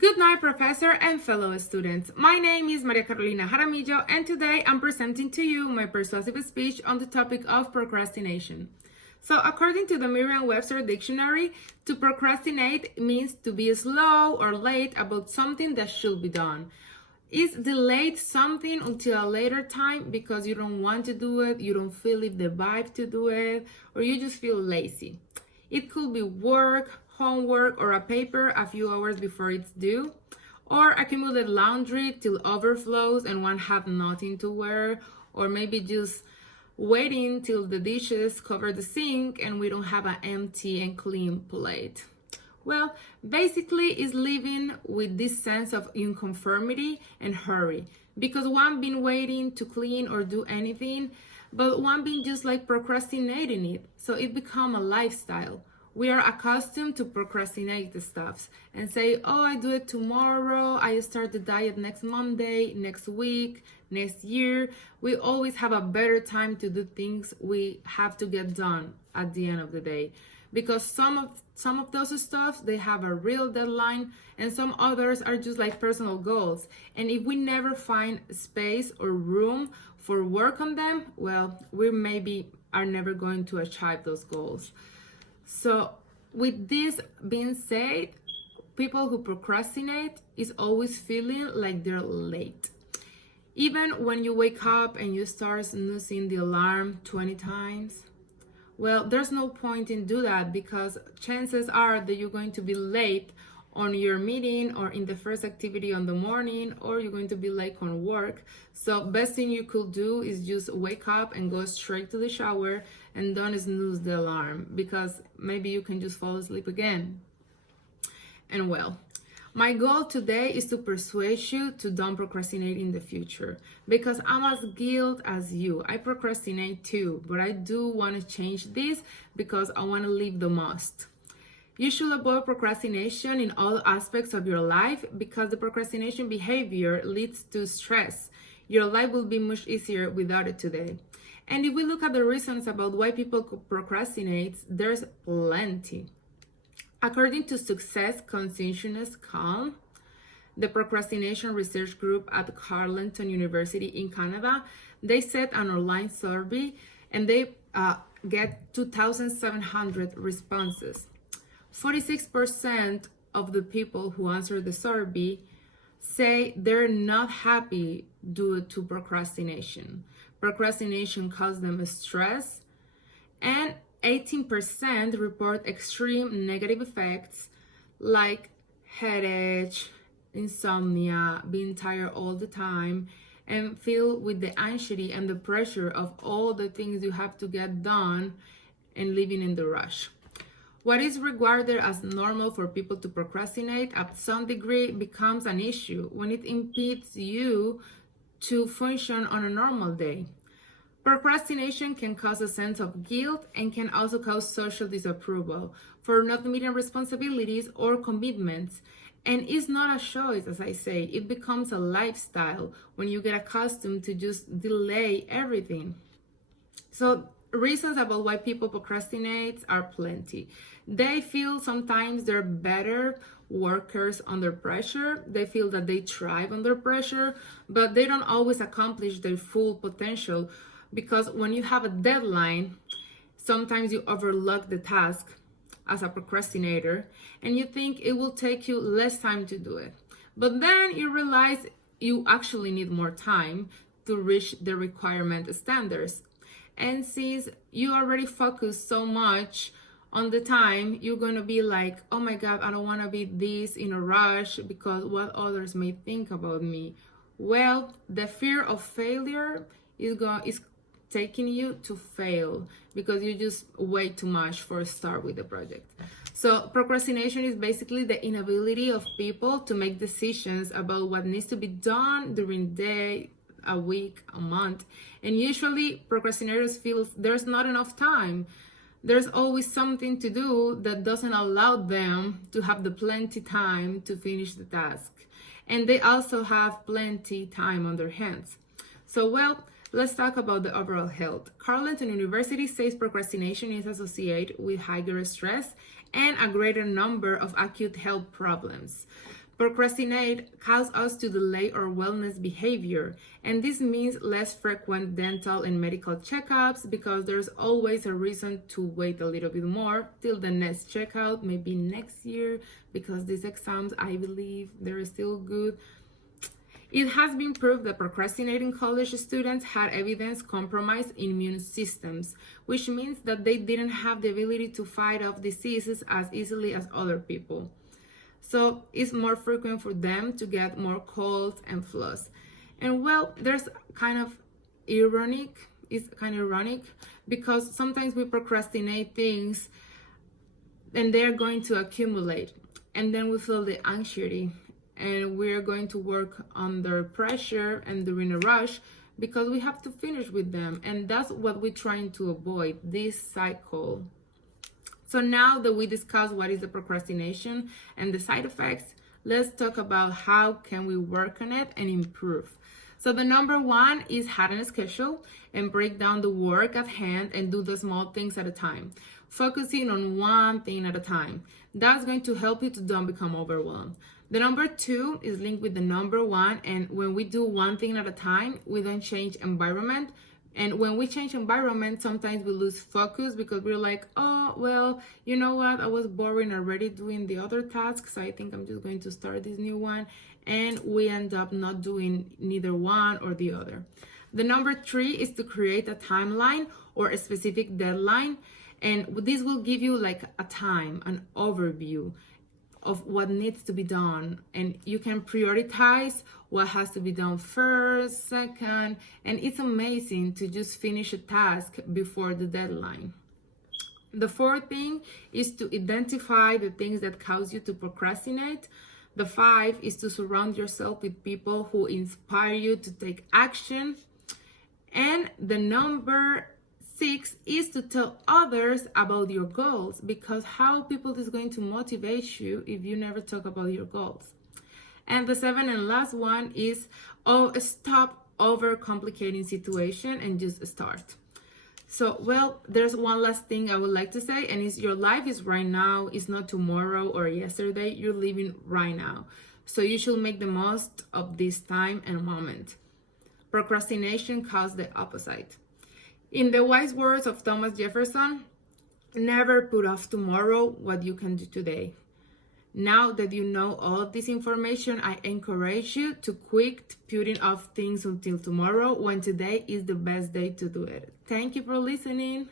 Good night, Professor and fellow students. My name is Maria Carolina Jaramillo, and today I'm presenting to you my persuasive speech on the topic of procrastination. So, according to the Merriam-Webster dictionary, to procrastinate means to be slow or late about something that should be done. Is delayed something until a later time because you don't want to do it, you don't feel the vibe to do it, or you just feel lazy. It could be work, homework, or a paper a few hours before it's due, or accumulated laundry till overflows and one have nothing to wear, or maybe just waiting till the dishes cover the sink and we don't have an empty and clean plate. Well, basically it's living with this sense of unconformity and hurry, because one been waiting to clean or do anything, but one been just like procrastinating it, so it become a lifestyle. We are accustomed to procrastinate the stuffs and say, oh, I do it tomorrow, I start the diet next Monday, next week, next year. We always have a better time to do things we have to get done at the end of the day, because some of those stuff, they have a real deadline, and some others are just like personal goals. And if we never find space or room for work on them, well, we maybe are never going to achieve those goals. So with this being said, people who procrastinate is always feeling like they're late. Even when you wake up and you start snoozing the alarm 20 times, well, there's no point in do that, because chances are that you're going to be late on your meeting or in the first activity on the morning, or you're going to be late on work. So best thing you could do is just wake up and go straight to the shower and don't snooze the alarm, because maybe you can just fall asleep again. And well, my goal today is to persuade you to don't procrastinate in the future, because I'm as guilty as you. I procrastinate too, but I do want to change this because I want to live the most. You should avoid procrastination in all aspects of your life, because the procrastination behavior leads to stress. Your life will be much easier without it today. And if we look at the reasons about why people procrastinate, there's plenty. According to Success Consciousness.com, the procrastination research group at Carleton University in Canada, they set an online survey and they get 2,700 responses. 46% of the people who answered the survey say they're not happy due to procrastination. Procrastination causes them stress, and 18% report extreme negative effects like headache, insomnia, being tired all the time, and feel with the anxiety and the pressure of all the things you have to get done and living in the rush. What is regarded as normal for people to procrastinate at some degree becomes an issue when it impedes you to function on a normal day. Procrastination can cause a sense of guilt and can also cause social disapproval for not meeting responsibilities or commitments. And it's not a choice, as I say, it becomes a lifestyle when you get accustomed to just delay everything. So reasons about why people procrastinate are plenty. They feel sometimes they're better workers under pressure. They feel that they thrive under pressure, but they don't always accomplish their full potential, because when you have a deadline, sometimes you overlook the task as a procrastinator and you think it will take you less time to do it. But then you realize you actually need more time to reach the requirement standards. And since you already focus so much on the time, you're going to be like, oh my God, I don't want to be this in a rush because what others may think about me. Well, the fear of failure is taking you to fail because you just way too much for a start with the project. So procrastination is basically the inability of people to make decisions about what needs to be done during the day, a week, a month. And usually procrastinators feel there's not enough time. There's always something to do that doesn't allow them to have the plenty time to finish the task. And they also have plenty time on their hands. So well, let's talk about the overall health. Carleton University says procrastination is associated with higher stress and a greater number of acute health problems. Procrastinate causes us to delay our wellness behavior, and this means less frequent dental and medical checkups because there's always a reason to wait a little bit more till the next checkout, maybe next year, because these exams, I believe, they're still good. It has been proved that procrastinating college students had evidence-compromised immune systems, which means that they didn't have the ability to fight off diseases as easily as other people. So it's more frequent for them to get more colds and flus. And well, there's it's kind of ironic because sometimes we procrastinate things and they're going to accumulate, and then we feel the anxiety and we're going to work under pressure and during a rush because we have to finish with them, and that's what we're trying to avoid, this cycle. So now that we discussed what is the procrastination and the side effects, let's talk about how can we work on it and improve. So the number one is have a schedule and break down the work at hand and do the small things at a time, focusing on one thing at a time. That's going to help you to don't become overwhelmed. The number two is linked with the number one, and when we do one thing at a time, we don't change environment. And when we change environment, sometimes we lose focus because we're like, oh, well, you know what? I was boring already doing the other tasks. So I think I'm just going to start this new one. And we end up not doing neither one or the other. The number three is to create a timeline or a specific deadline. And this will give you like a time, an overview of what needs to be done, and you can prioritize what has to be done first, second, and it's amazing to just finish a task before the deadline. The fourth thing is to identify the things that cause you to procrastinate. The five is to surround yourself with people who inspire you to take action. And the number 6 is to tell others about your goals, because how people is going to motivate you if you never talk about your goals. And the 7th and last one is stop overcomplicating situation and just start. So, well, there's one last thing I would like to say, and it's your life is right now, it's not tomorrow or yesterday. You're living right now. So you should make the most of this time and moment. Procrastination causes the opposite. In the wise words of Thomas Jefferson, never put off tomorrow what you can do today. Now that you know all of this information, I encourage you to quit putting off things until tomorrow when today is the best day to do it. Thank you for listening.